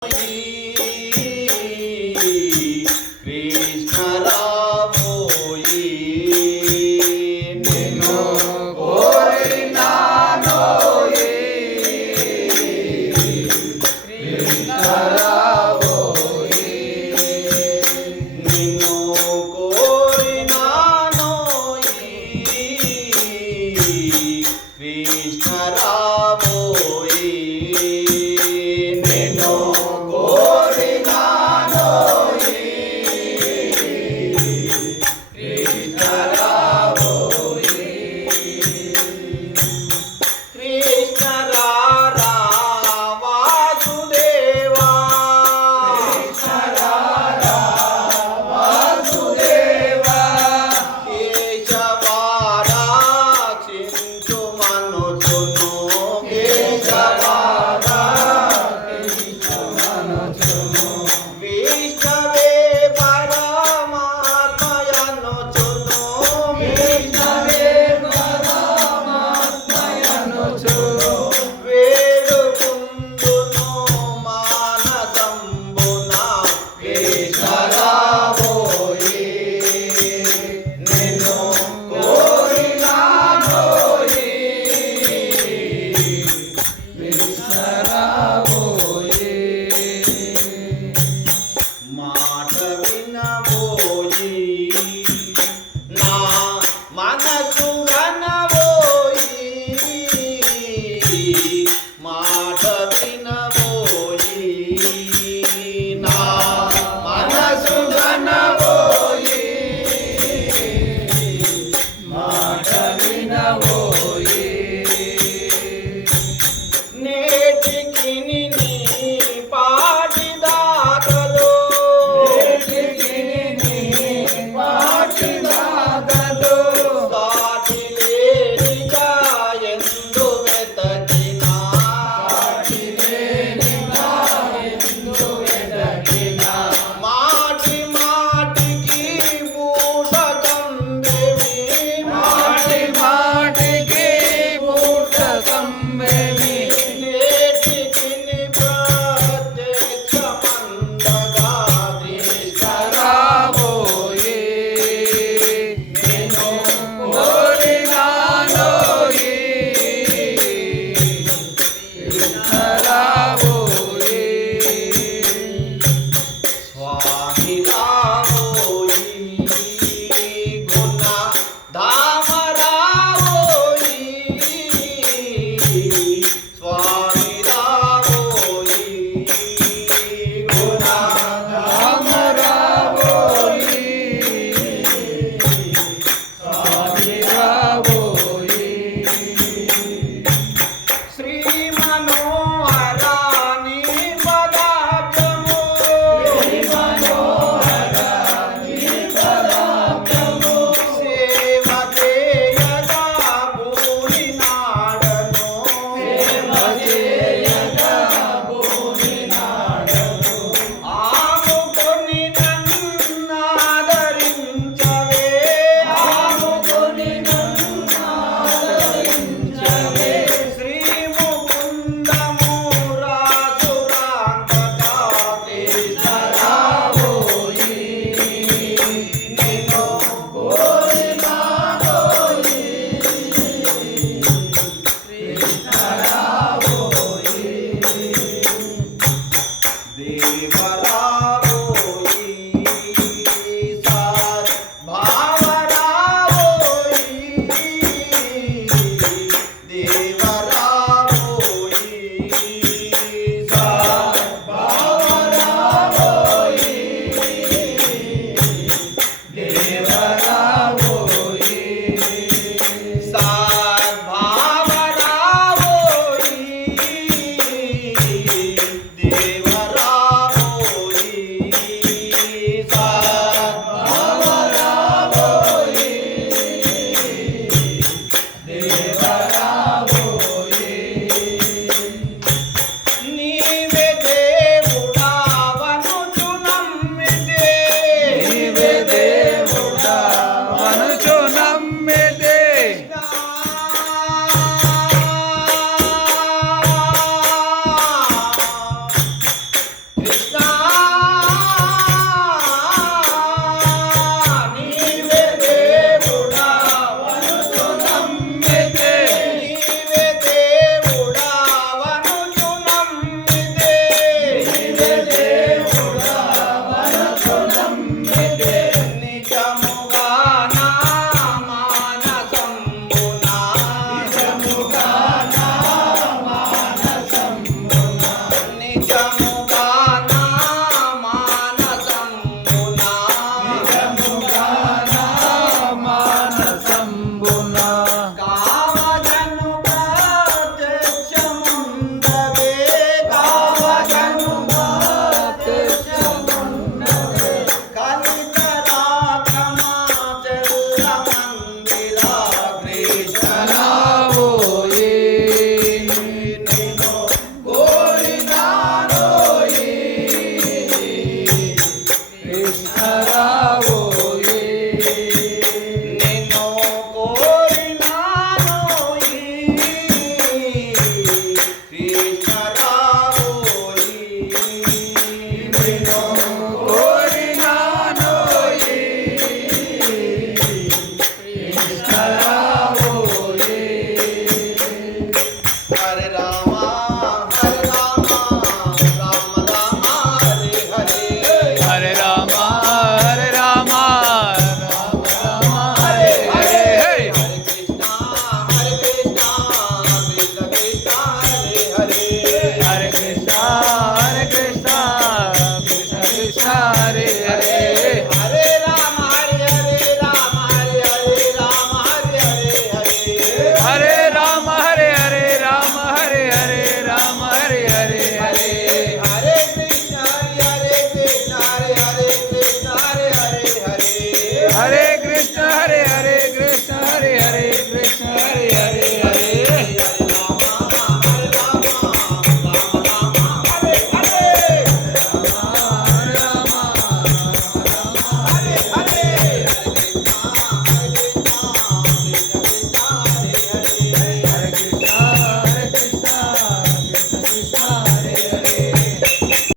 Bye. Tchau. We.